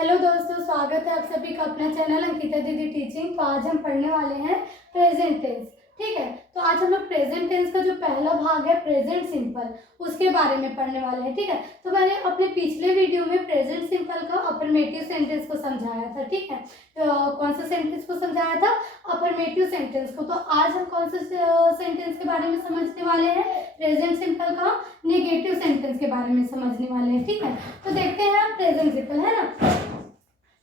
Hello दोस्तों, स्वागत है आप सभी का अपना चैनल अंकिता दीदी टीचिंग। तो आज हम पढ़ने वाले हैं प्रेजेंट टेंस। ठीक है, तो आज हम लोग प्रेजेंट टेंस का जो पहला भाग है प्रेजेंट सिंपल, उसके बारे में पढ़ने वाले हैं। ठीक है, तो मैंने अपने पिछले वीडियो में प्रेजेंट सिंपल का अफर्मेटिव सेंटेंस को समझाया था। ठीक है, तो कौन सा सेंटेंस को समझाया था? अफर्मेटिव सेंटेंस को। तो आज हम कौन से सेंटेंस के बारे में समझने वाले हैं? प्रेजेंट सिंपल का नेगेटिव सेंटेंस के बारे में समझने वाले हैं। ठीक है, तो देखते हैं प्रेजेंट सिंपल, है ना।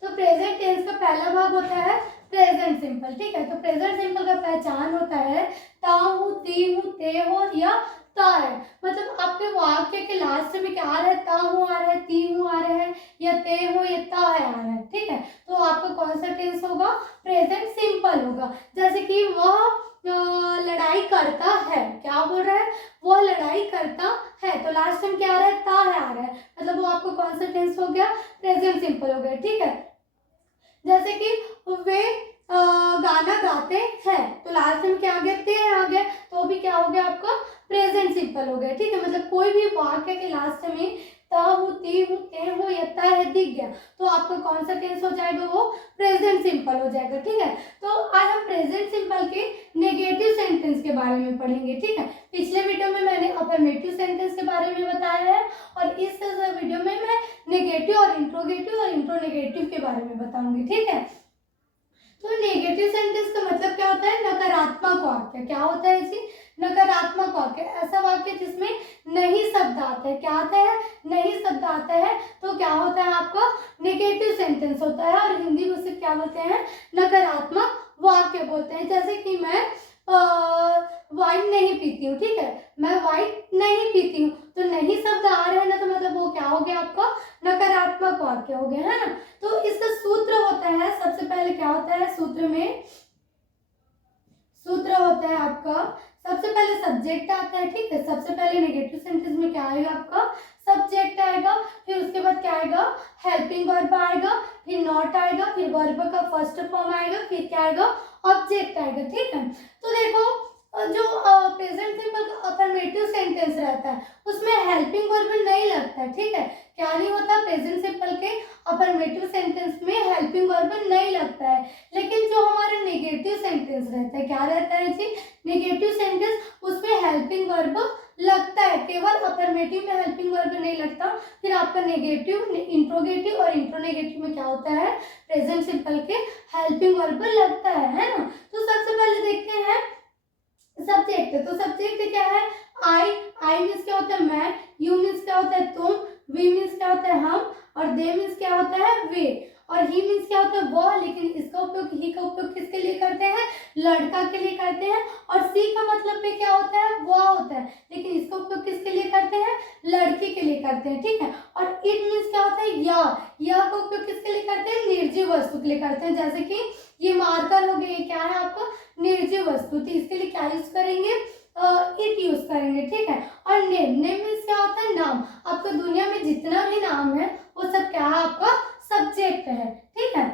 तो प्रेजेंट टेंस का पहला भाग होता है प्रेजेंट सिंपल। ठीक है, तो प्रेजेंट सिंपल का पहचान होता है ता हूँ, ती हूँ, ते हो या ता है। मतलब आपके वाक्य के लास्ट में क्या आ रहा है? ता हूँ आ रहा है, ती हूँ आ रहा है, या ते हो या ता है आ रहा है। ठीक है, तो आपका कौन सा टेंस होगा? प्रेजेंट सिंपल होगा। जैसे कि वह लड़ाई करता है, क्या बोल रहा है? वह लड़ाई करता है, तो लास्ट में क्या आ रहा है? ता है आ रहा है, मतलब वो आपको कौन सा टेंस हो गया? प्रेजेंट सिंपल हो गया। ठीक है, जैसे कि वे गाना गाते हैं, तो लास्ट में क्या आ गया? ते आ गया, तो भी क्या हो गया आपका? प्रेजेंट सिंपल हो गया। ठीक है, मतलब कोई भी वाक्य के लास्ट में ता हूँ, ती हूँ, ते हो या ता है दिख गया, तो आपका कौन सा टेंस हो जाएगा? वो प्रेजेंट सिंपल हो जाएगा। ठीक है, तो आज हम प्रेजेंट सिंपल के नेगेटिव सेंटेंस के बारे में पढ़ेंगे। ठीक है, पिछले वीडियो में मैंने अफर्मेटिव सेंटेंस के बारे में बताया है, और इस वीडियो में मैं नेगेटिव और इंट्रोनेगेटिव के बारे में बताऊंगी। ठीक है, तो नेगेटिव सेंटेंस का मतलब क्या होता है? नकारात्मक वाक्य। क्या होता है जी? नकारात्मक वाक्य, ऐसा वाक्य जिसमें नहीं शब्द आता है। क्या आता है? नहीं शब्द आता है, तो क्या होता है आपका? नेगेटिव सेंटेंस होता है, और हिंदी में उसे क्या बोलते हैं? नकारात्मक वाक्य बोलते हैं। जैसे कि मैं वाइन नहीं पीती हूँ। ठीक है, मैं वाइन नहीं पीती हूँ, तो नहीं शब्द आ रहे हैं ना, तो मतलब वो क्या हो गया आपका? नकारात्मक वाक्य हो गया, है ना। तो इसका सूत्र होता है, सबसे पहले क्या होता है सूत्र में? सूत्र होता है आपका, सबसे पहले सब्जेक्ट आता है। ठीक है, सबसे पहले नेगेटिव सेंटेंस में क्या आएगा आपका? सब्जेक्ट आएगा, फिर उसके बाद क्या आएगा? हेल्पिंग वर्ब आएगा, फिर नॉट आएगा, फिर वर्ब का फर्स्ट फॉर्म आएगा, फिर क्या आएगा? ऑब्जेक्ट आएगा। ठीक है, तो देखो जो प्रेजेंट सिंपल का अफर्मेटिव सेंटेंस रहता है उसमें हेल्पिंग वर्ब नहीं लगता है। ठीक है, क्या नहीं होता? प्रेजेंट सिंपल के अफर्मेटिव सेंटेंस में हेल्पिंग वर्ब नहीं लगता है। लेकिन जो हमारे नेगेटिव सेंटेंस रहता है, क्या रहता है जी? नेगेटिव सेंटेंस, उसमें हेल्पिंग वर्ब लगता है। केवल अफर्मेटिव में हेल्पिंग वर्ब नहीं लगता, फिर आपका नेगेटिव, इंट्रोगेटिव और इंट्रोनेगेटिव में क्या होता है? प्रेजेंट सिंपल के हेल्पिंग वर्ब लगता है ना। तो सबसे पहले देखते हैं सब्जेक्ट। तो सब्जेक्ट क्या है? आई। आई मीन्स क्या होता है? मैं। यू मीन्स क्या होता है? तुम। वी मीन्स क्या होता है? हम। और दे मीन्स क्या होता है? वे। और ही मीन्स क्या होता है? वह। लेकिन इसका उपयोग, ही का उपयोग किसके लिए करते हैं? लड़का के लिए करते हैं। और सी का मतलब पे क्या होता है? वह होता है, लेकिन इसका उपयोग किसके लिए करते हैं? लड़की के लिए करते हैं। ठीक है, और इट मीन्स क्या होता है? या का उपयोग किसके लिए करते हैं? निर्जीव वस्तु के लिए करते हैं। जैसे कि ये मार्कर हो गया, क्या है आपका? निर्जीव वस्तु, तो इसके लिए क्या यूज करेंगे? इट यूज करेंगे। ठीक है, और नेम। नेम मीन्स क्या होता है? नाम। आपका दुनिया में जितना भी नाम है वो सब क्या है? आपका सब्जेक्ट है। ठीक है,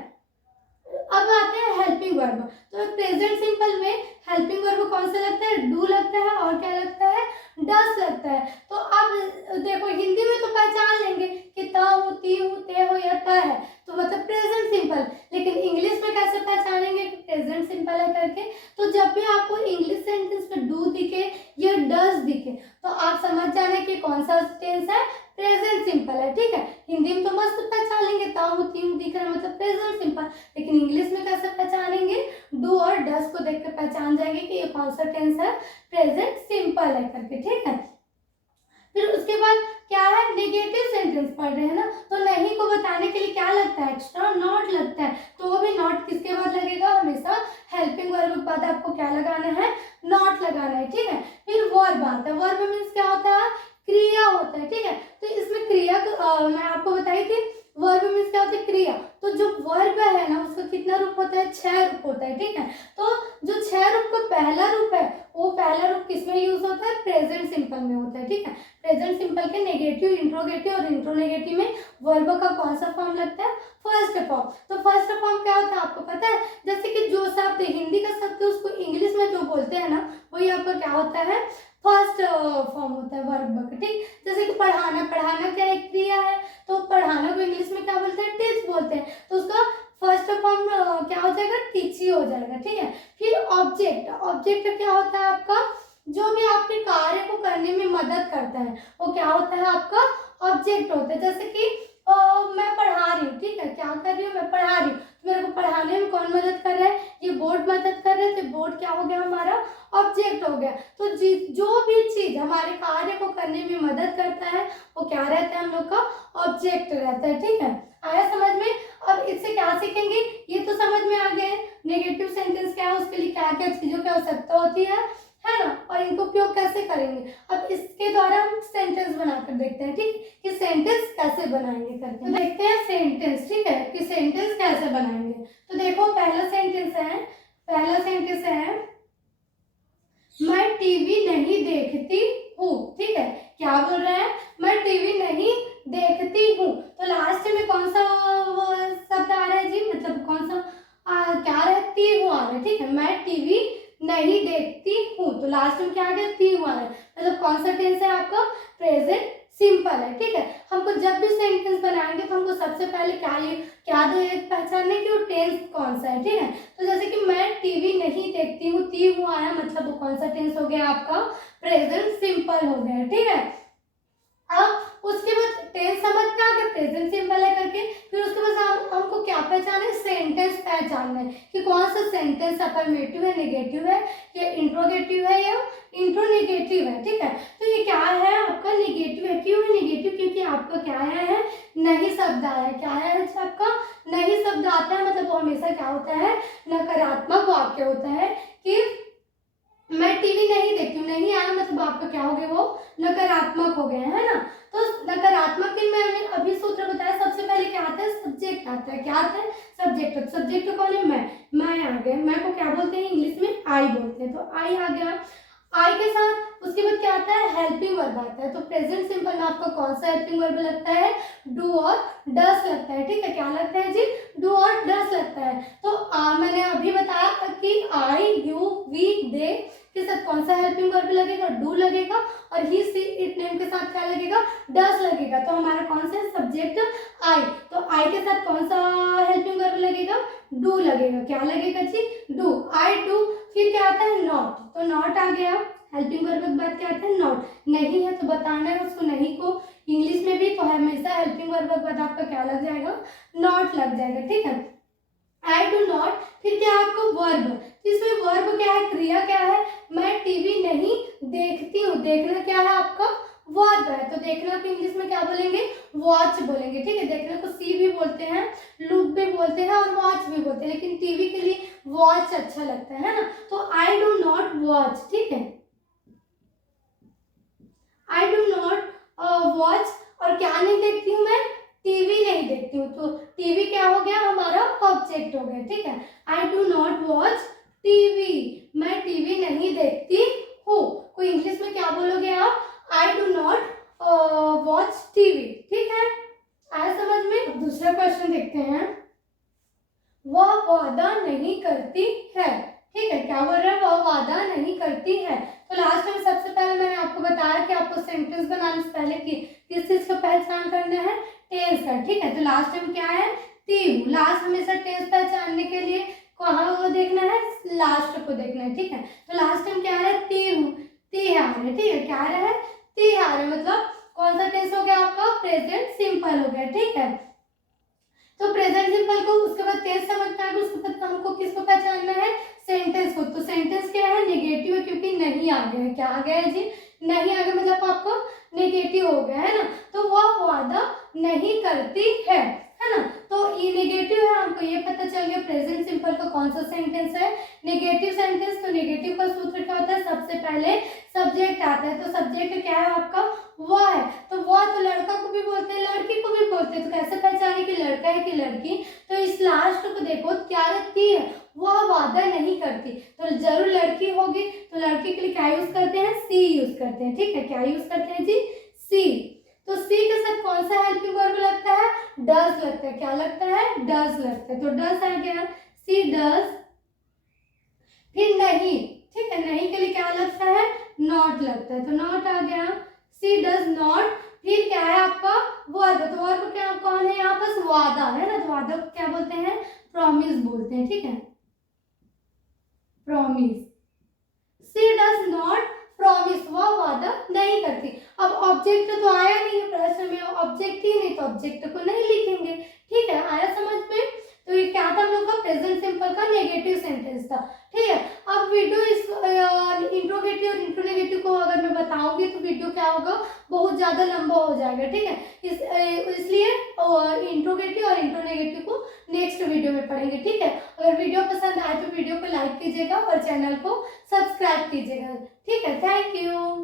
अब आते हैं हेल्पिंग वर्ब। तो प्रेजेंट सिंपल में हेल्पिंग वर्ब कौन सा लगता है? डू लगता है, और क्या लगता है? डस लगता है। तो अब देखो हिंदी में तो पहचान लेंगे कि ता हूँ, ती हूँ, ते हो या ता है, तो मतलब प्रेजेंट सिंपल। लेकिन इंग्लिश में कैसे पहचानेंगे कि प्रेजेंट सिंपल है करके? तो जब भी आपको इंग्लिश सेंटेंस में डू दिखे या डस दिखे, तो आप समझ जाना कि कौन सा टेंस है? प्रेजेंट सिंपल है। ठीक है, हिंदी में तो मस्त पहचान लेंगे, ता हूँ, ती हूँ दिख रहा है मतलब प्रेजेंट सिंपल, लेकिन इंग्लिश में कैसे पहचानेंगे? डू और डस को देखकर पहचान जाएंगे कि ये कौन सा टेंस है? प्रेजेंट सिंपल है करके। ठीक है, फिर उसके बाद क्या है? नेगेटिव सेंटेंस पढ़ रहे हैं ना, तो नहीं को बताने के लिए क्या लगता है? एक्स्ट्रा नॉट लगता है। तो वो भी नॉट किसके बाद लगेगा? हमेशा हेल्पिंग वर्ब के बाद आपको क्या लगाना है? नॉट लगाना है। ठीक है, फिर वर्ब आता है। वर्ब मीन्स क्या होता है? क्रिया होता है। ठीक है, तो इसमें क्रिया मैं आपको बताई थी, वर्ब मीन्स क्या होता है? क्रिया। तो जो वर्ब है ना उसका कितना रूप होता है? 6 रूप होता है। ठीक है, तो जो 6 रूप का पहला रूप है, वो पहला रूप किसमें यूज होता है? प्रेजेंट सिंपल में होता है। ठीक है, प्रेजेंट सिंपल के नेगेटिव, इंट्रोगेटिव और इंट्रोनेगेटिव में वर्ब का कौन सा फॉर्म लगता है? First form. तो फर्स्ट फॉर्म क्या होता है आपको पता है? जैसे कि जो शब्द हिंदी का शब्द है उसको इंग्लिश में जो बोलते हैं ना, वही आपका क्या होता है? फर्स्ट फॉर्म होता है वर्ब का। ठीक, जैसे कि पढ़ाना। पढ़ाना क्या एक क्रिया है, तो पढ़ाना को इंग्लिश में क्या बोलते हैं? टीच बोलते हैं। जाएगा, ठीक है। फिर ऑब्जेक्ट, ऑब्जेक्ट क्या होता है आपका, जो भी आपके कार्य को करने में मदद करता है वो क्या होता है आपका ऑब्जेक्ट होता है। जैसे कि मैं पढ़ा रही हूँ, ठीक है, क्या कर रही हूँ, मैं पढ़ा रही हूँ, तो मेरे को पढ़ाने में कौन मदद कर रहा है, ये बोर्ड मदद कर रहे हैं, तो बोर्ड क्या हो गया हमारा ऑब्जेक्ट हो गया। तो जो भी चीज हमारे कार्य को करने में मदद करता है वो क्या रहता है हम लोग का ऑब्जेक्ट रहता है, ठीक है। आया समझ में। अब इससे क्या सीखेंगे, ये तो समझ में आ गए नेगेटिव सेंटेंस क्या है, उसके लिए क्या क्या चीजों की आवश्यकता होती है ना, और इनको उपयोग कैसे करेंगे। अब इसके द्वारा हम सेंटेंस बनाकर देखते हैं, ठीक, कि सेंटेंस कैसे बनाएंगे करके। तो देखते हैं सेंटेंस, ठीक है, कि सेंटेंस कैसे बनाएंगे। तो देखो पहला सेंटेंस है मैं टीवी नहीं देखती हूँ, ठीक है। क्या बोल रहा है, मैं टीवी नहीं देखती हूँ, तो लास्ट में कौन सा वो शब्द आ रहा है जी, मतलब कौन सा क्या रहती हूँ आ रहा है, ठीक है। मैं टीवी नहीं देखती हूँ, तो लास्ट में क्या आ गया, ती हुआ है, मतलब कौन सा टेंस है आपका प्रेजेंट सिंपल है, ठीक है। हमको जब भी सेंटेंस बनाएंगे तो हमको सबसे पहले क्या पहचानने की वो टेंस कौन सा है, ठीक है। तो जैसे कि मैं टीवी नहीं देखती हूँ, ती हुआ है, मतलब वो कौन सा टेंस हो गया आपका प्रेजेंट सिंपल हो गया, ठीक है। अब उसके बाद टेंस समझना अगर प्रेजेंट सिंपल है करके, फिर उसके बाद हमको क्या पहचाने, सेंटेंस पहचानना है कि कौन सा सेंटेंस अफर्मेटिव है, नेगेटिव है, या इंट्रोगेटिव है, या इंट्रोनेगेटिव है, ठीक है। तो ये क्या है आपका नेगेटिव है, क्यों है नेगेटिव, क्योंकि आपका क्या आया है नहीं शब्द आया है, क्या आया है आपका नहीं शब्द आता है, मतलब वो हमेशा क्या होता है नकारात्मक वाक्य होता है कि मैं टीवी नहीं देखती हूँ, नहीं आया मतलब आपका क्या हो गया वो नकारात्मक हो गया है ना। तो नकारात्मक के मैंने अभी सूत्र बताया, सबसे पहले क्या आता है सब्जेक्ट आता है, क्या आता है सब्जेक्ट। सब्जेक्ट कौन है मैं आ गया, मैं को क्या बोलते हैं इंग्लिश में आई बोलते हैं, तो आई आ गया। आई के साथ उसके बाद क्या आता है हेल्पिंग वर्ब आता है, तो प्रेजेंट सिंपल में आपका कौन सा हेल्पिंग वर्ब लगता है डू और डस लगता है, ठीक है। क्या लगता है जी डू और डस लगता है। तो मैंने अभी बताया कि आई यू वी दे के साथ कौन सा हेल्पिंग वर्ब लगेगा डू लगेगा, और ही सी इट नेम के साथ क्या लगेगा डस लगेगा। तो हमारा कौन सा सब्जेक्ट आई, तो आई के साथ कौन सा हेल्पिंग वर्ब लगेगा डू लगेगा, क्या लगेगा जी डू, आई डू। फिर क्या आता है नॉट, तो नॉट आ गया हेल्पिंग वर्ब के बाद क्या आता है नॉट, नहीं है तो बताना है उसको, नहीं को इंग्लिश में भी तो हमेशा हेल्पिंग वर्ब के बाद आपका क्या लग जाएगा नॉट लग जाएगा, ठीक है। आई डू नॉट, फिर क्या है आपको वर्ब, इसमें वर्ब क्या है क्रिया क्या है, मैं टीवी नहीं देखती हूँ, देखना क्या है आपका वर्ब है, तो देखना को इंग्लिश में क्या बोलेंगे वॉच बोलेंगे, ठीक है। देखने को सी भी बोलते हैं, लुक भी बोलते हैं और वॉच भी बोलते हैं, लेकिन टीवी के लिए वॉच अच्छा लगता है ना। तो आई डू नॉट वॉच, ठीक है, आई डू नॉट वॉच, और क्या नहीं देखती हूँ मैं टीवी नहीं देखती हूँ, तो टीवी क्या हो गया हमारा ऑब्जेक्ट हो गया, ठीक है। I do not watch TV, मैं टीवी नहीं देखती हूँ, कोई इंग्लिश में क्या बोलोगे आप I do not watch TV, ठीक है। आया समझ में। दूसरा क्वेश्चन देखते हैं, वह वादा नहीं करती है, ठीक है। क्या बोल रहा है वह वादा नहीं करती है। तो लास्ट में सबसे पहले मैंने आपको बताया कि आपको सेंटेंस बनाने से पहले किस चीज को पहचान करना है टेंस का, ठीक है। तो लास्ट में क्या है ती, लास्ट हमेशा टेंस पहचानने के लिए कहाँ वो देखना है लास्ट को देखना है, ठीक है। तो लास्ट टाइम क्या है ती आ रहा है, ठीक है, क्या आ रहा है ती आ रहा है, मतलब कौन सा टेंस हो गया आपका प्रेजेंट सिंपल हो गया, ठीक है। तो प्रेजेंट सिंपल को उसके बाद टेंस समझना है, उसके बाद हमको किसको पहचानना है सेंटेंस को। तो सेंटेंस क्या है नेगेटिव है क्योंकि नहीं आ गया है, क्या आ गया है जी नहीं आ गया, मतलब आपको नेगेटिव हो गया है ना। तो वह वादा नहीं करती है ना, तो ये नेगेटिव है, हमको ये पता चल गया प्रेजेंट सिंपल का कौन सा सेंटेंस है नेगेटिव सेंटेंस। तो नेगेटिव का सूत्र क्या होता है सबसे पहले सब्जेक्ट आता है, तो सब्जेक्ट क्या है आपका वह है, तो वह तो लड़का को भी बोलते हैं लड़की को भी बोलते हैं, तो कैसे पहचाने कि लड़का है कि लड़की। तो इस लास्ट को देखो क्या रहती है वह वादा नहीं करती, तो जरूर लड़की होगी, तो लड़की के लिए क्या यूज करते हैं सी यूज करते हैं, ठीक है। क्या यूज करते हैं जी सी। तो सी के साथ कौन सा हेल्पिंग वर्ब लगता है डज लगता है, क्या लगता है डज लगता है, तो डज आ गया सी डज। फिर नहीं, ठीक है, नहीं के लिए क्या लगता है नॉट लगता है, तो नॉट आ गया सी डज नॉट। फिर क्या है आपका वर्ब, तो वर्ब क्या कौन है यहाँ पर वादा है ना, तो वादा को क्या बोलते हैं प्रॉमिस बोलते हैं, ठीक है। Promise, she does not promise, वह वादा नहीं करती। अब ऑब्जेक्ट तो आया नहीं है प्रश्न में, ऑब्जेक्ट ही नहीं तो ऑब्जेक्ट को नहीं लिखेंगे। ठीक है, आया समझ में? तो ये क्या था हम लोग का प्रेजेंट सिंपल का नेगेटिव सेंटेंस था। ठीक है, अब वीडियो इस इंट्रोगेटिव और इंट्रोनेगेटिव को अगर मैं बताऊंगी तो वीडियो क्या होगा, बहुत ज्यादा लंबा हो जाएगा। ठीक है, इसलिए इंट्रोगेटिव और इंट्रोनेगेटिव को नेक्स्ट वीडियो में पढ़ेंगे। ठीक है, अगर वीडियो पसंद आए तो वीडियो को लाइक कीजिएगा और चैनल को सब्सक्राइब कीजिएगा। ठीक है, थैंक यू।